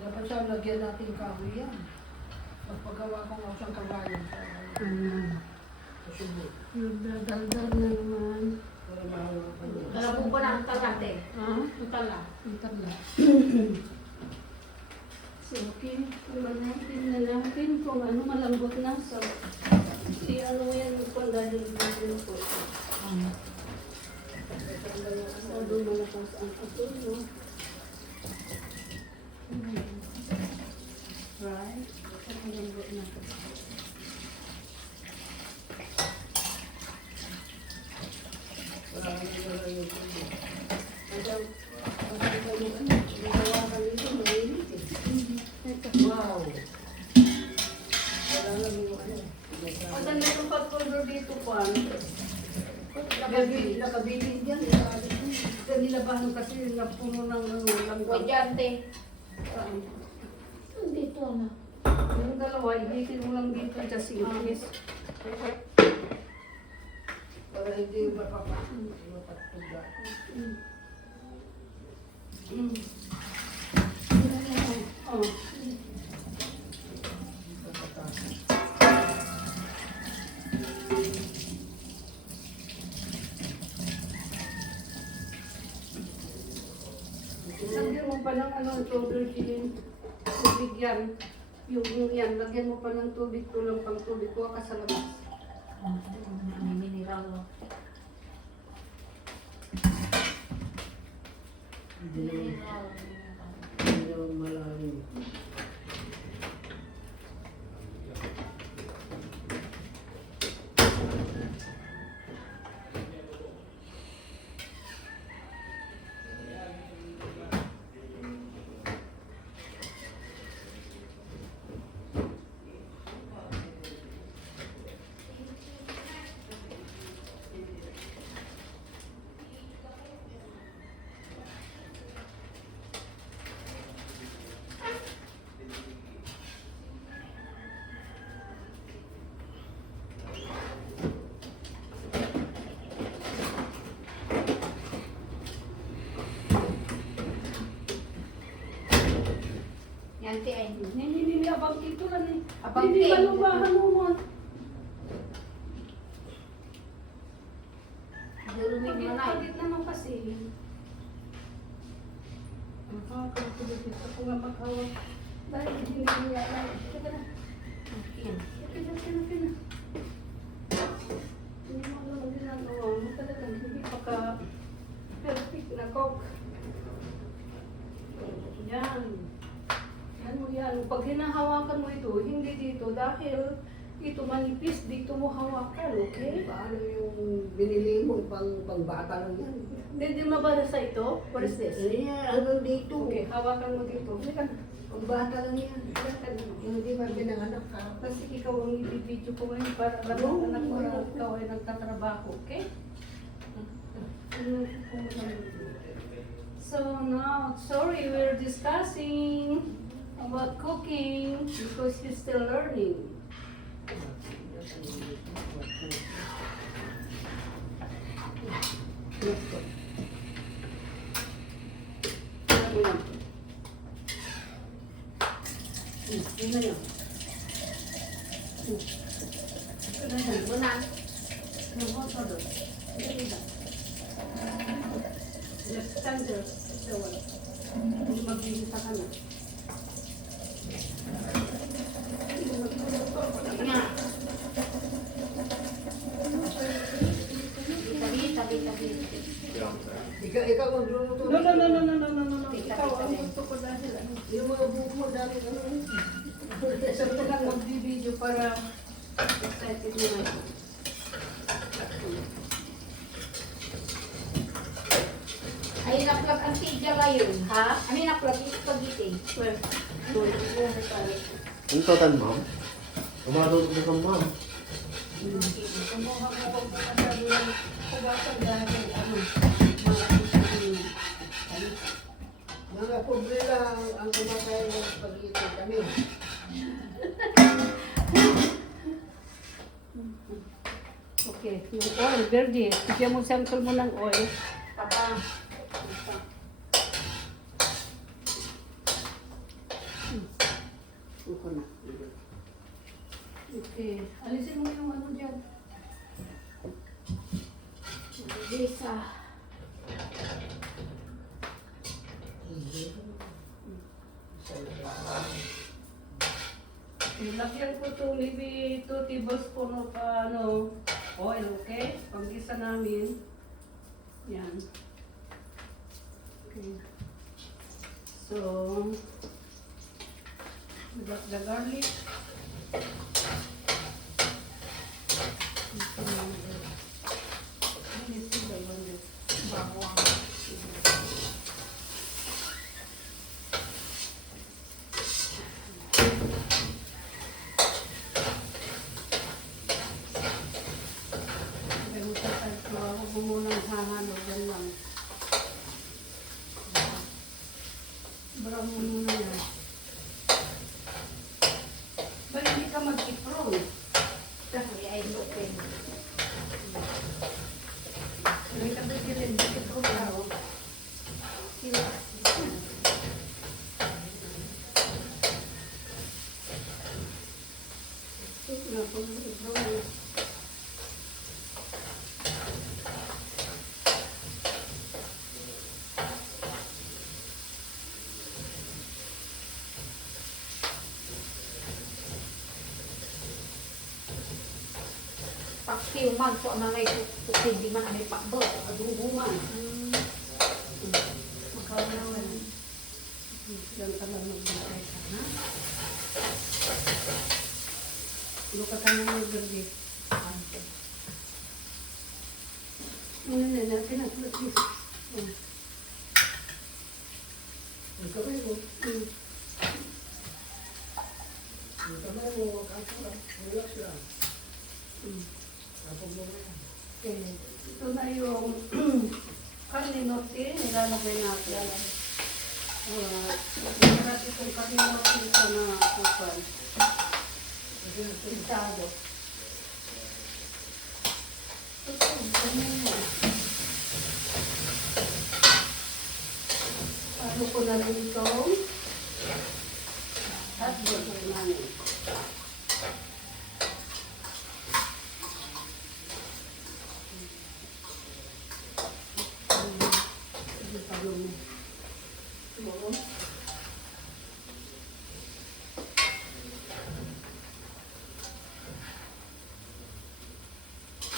Dapat siya lagyan natin kahoy yan. Pagpagawa ko nga siyang kawayan sa subo. Nagdadaldal na naman. Para mahawa pa niya. Alam mo ba na ang talate? Ha? Ang tala. Ang tabla. So, okay. Naman natin na natin kung ano malambot na. So, si ano yan kung dahil dahil po. So, doon malakas ang ato, no? Right? So, malambot na. Wow! Wala lang yung ano. Ang ganda yung pag-order dito po, ano? Nakabiling dyan. Nilabahan kasi na puno ng langgam. Wadyante. Dito na. Yung dalawa, ihitin mo lang dito sa singkis. Para hindi mapatuga. Oh. Lagyan mo pa ng ano, tubig yan. Yung yan, lagyan mo pa ng tubig, tulang pang tubig, kuha ka sa labas. May mineral. Hindi naman malalim. Yan ti ay. Hindi abang ito lang eh. Abang Hindi ito. malubahan mo. Durumig mo na. Pagit naman kasi. Ako nga maghawak. Dahil hindi niya alam. Ito na. Okay. Ito na. Hindi mo alam ang ginagawa mo. Talagang hindi pa ka perfect na coke. Yan. Yan mo yan. Pag hinahawakan mo ito, hindi dito dahil ito manipis, dito mo hawakan, okay? Paano yung binili mo pang bata lang yan? Hindi mabasa sa ito. What is this? Hanggang dito. Okay, hawakan mo dito. Halika na. Pang bata lang yan. Halika na. Yung hindi pa pinanganak ka. Kasi ikaw ang ibibidyo ko ngayon para alam ang anak mo na ikaw ay nagtatrabaho, okay? So now, sorry, we're discussing about cooking because he's still learning. Yun na yun. Bunan. Left hander. Ito wala. Hindi magbihisa ka na. Nga. Tabi. Ikaw magluluto. No. Ikaw ang gusto ko dahil ano. Yung mga buhok mo dami ano. So ito lang magbibideo para excited mo na ito. Ay, naplag ang tidya ngayon, ha? Ay, naplag yung spaghetti. Well, Ang total, ma'am? Umarunong ka, ma'am. kumuha ko kung masyado ng hugasan dahil ano, Mga pobre lang ang kumakain ng spaghetti kami. okay, yung oil, verde. Bigyan mo sample mo ng oil. Papa. Ito na. Okay. Alisin mo yung ano dyan. Bisa. Nilagyan ko ito, maybe 2 tablespoon of oil, okay? Pag-isa namin. Yan. Okay. So, we got the garlic. Bawang. Huwag mo munang hahalogan lang. Brown mo muna yan. Ba't hindi ka mag-iprong? Kasi ay lupin. May kabigil rin, mag-iprong lang. Sila. Sila po mag-iprong. Paksiw man po na may kusin di man may pakbo. Adubuman. Magkakaroon. Yan ka lang magbigay ka na. Ano ka ka nang magbigay? Ano na natin ang platis. Ang kamay mo. Ang kamay mo, kakasarap. Relax lang. Tapos mo na yan. Okay. Ito na yung karne norte. Nilalagay natin. Marami itong karne norte ito na kupan. Pintado. Ito, ganyan mo. Ano ko na rin itong hotdog namin.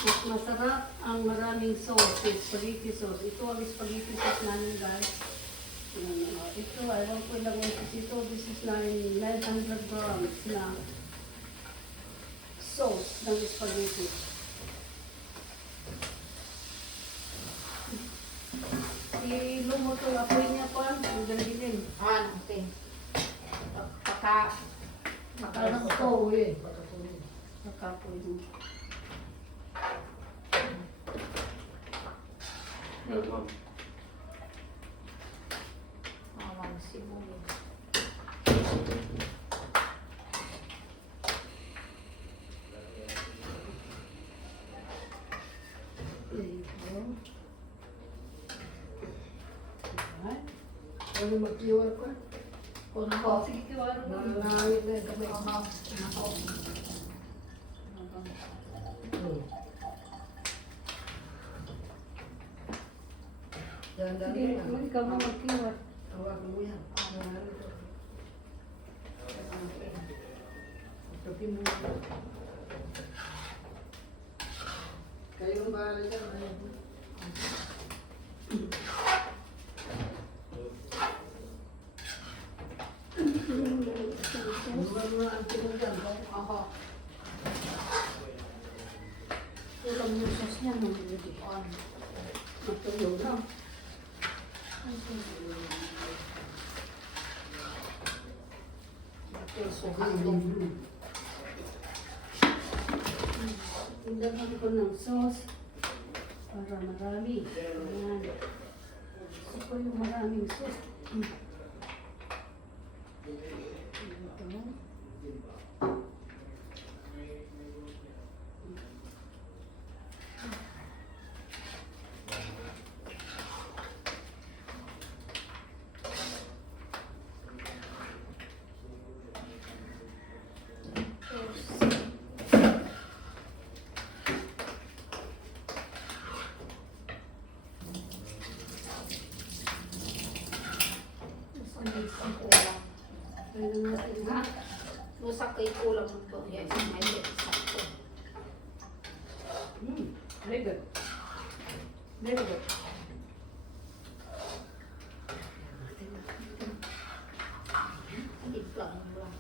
Mas masarap ang maraming sauce, spaghetti sauce. Ito ang spaghetti sauce namin, guys. Ito, ayaw ko lang ito. This is 900 grams na sauce ng spaghetti. Ilumuto ang apoy niya pa, ang gandilin. Okay. Paka. Makalakto. Pagkatuloy. Pagkatuloy. Nakapoy mo. Yan, ma'am. Bawang sibuyas. Ano mag-QR ko? Kunho. Sige, kiwara mo. Nangangit na yung kamay. Nako. Dahan-dahan Sige, lang. kung ikaw mo mag-kiwara. Hawakan mo yan. Hawakan ito. Tapin mo. Kayo ang bahala dyan. Ayaw mo. Bukan mo ang tinong dyan. Oho. Ulam yung sauce niya, mamili. On. Matulog na. Ilagay ko ng sauce para marami. Ayan. Gusto ko yung maraming sauce. Ito. Try na natin, ha? Musak kay kulang ito. Yes, may sakto. Very good. Very good. Iplang mo lang.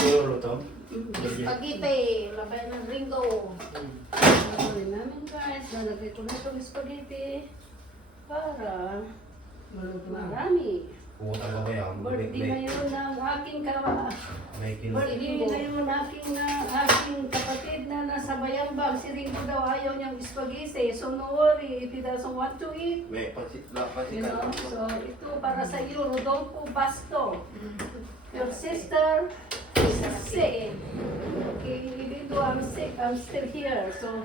Siguro to. Spaghetti, labay ng Ringo. Gawin namin guys, lalagay ko na itong spaghetti para marami. Pumutang ka ba yan? Birthday na yun ng aking May birthday na yun ng aking kapatid na nasa Bayambang. Si Ringo daw ayaw niyang spaghetti. So no worry, if he doesn't want to eat, May pansit you know. So ito para sa iyo, Rodolfo Basto. Your sister is sick. Okay, even though I'm sick, I'm still here. So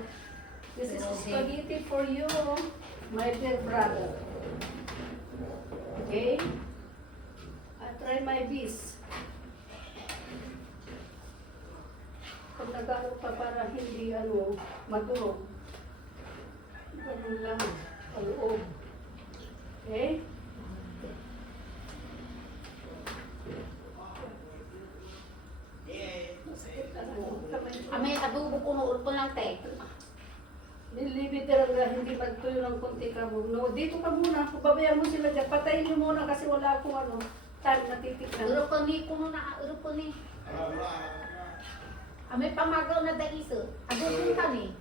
this is spaghetti for you, my dear brother. Okay? I try my best. Pag nag-ano pa para hindi madurog. Ganun lang, paloob. Okay? Masakit kamay ko. Amay adobo puno ko lang te. Nilibid talaga, hindi magtuyo ng konti ka mo. No, dito ka muna. Pabayaan mo sila dyan. Patayin niyo muna kasi wala akong time na titignan. Uro ko ni kuno na uro ko ni. Amay pamagaw na daiso. Adobo ka ni.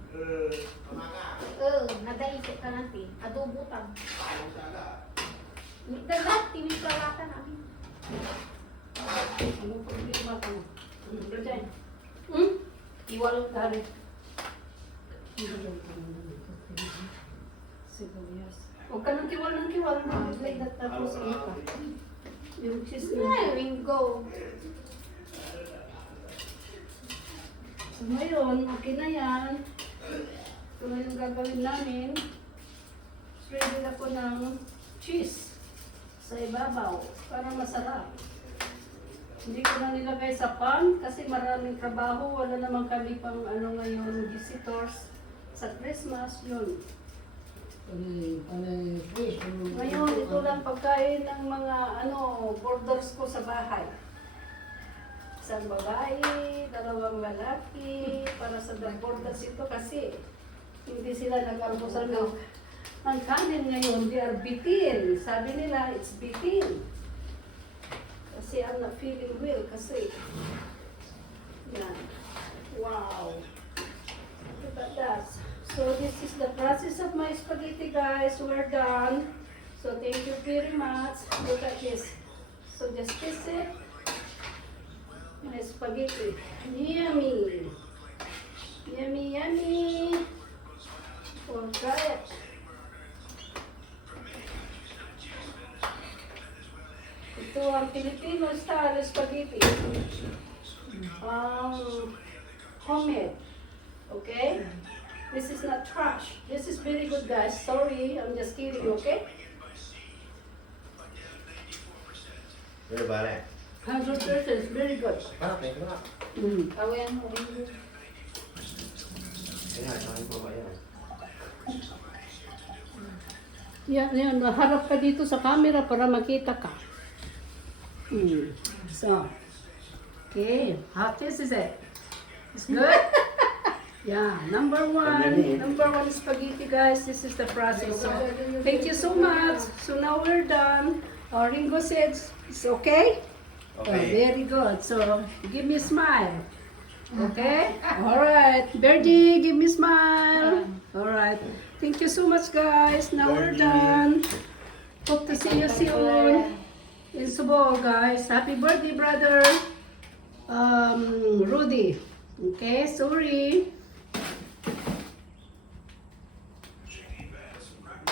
Nadaiso ka nanti. Adobo tan. Dagat tiniplalatan namin. Anong problema ka? Diyan. Iwalong Dari. Sibuyas. Huwag ka nang kiwal ng kiwal. Like that tapos ano ka. Yung cheese na. Ringo. So ngayon, okay na yan. Ito na yung gagawin namin. Ready na ko ng cheese sa ibabaw para masarap. Hindi ko na nilagay sa pan kasi maraming trabaho. Wala naman kami pang ngayon, visitors sa Christmas. Yun. Ngayon, ito lang pagkain ng mga borders ko sa bahay. Isang babae, dalawang lalaki, para sa borders ito kasi hindi sila nag-almusal ng ang kanin ngayon, they are bitin. Sabi nila, it's bitin. Kasi I'm not feeling well kasi. Yan. Wow. Look at that. So this is the process of my spaghetti, guys. We're done. So thank you very much. Look at this. So just taste it. My spaghetti. Yummy. Yummy, yummy. Or try it. Ito ang Filipino style spaghetti. Homemade. Okay? This is not trash. This is very good, guys. Sorry, I'm just kidding, okay? Pero bale. 100% is very good. Ah, thank you. Kawayan mo Ringo. Ayan, sabi ko ba yan? Yan. Harap ka dito sa camera para makita ka. So, okay. How tastes is it? It's good? Yeah, number one spaghetti, guys. This is the process. So, thank you so much. So now we're done. Ringo said it's okay. Okay. Very good. So give me a smile. Okay. All right. Birdie, give me a smile. All right. Thank you so much, guys. Now we're done. Hope to see you soon in Subo, guys. Happy birthday, brother. Rudy. Okay. Sorry.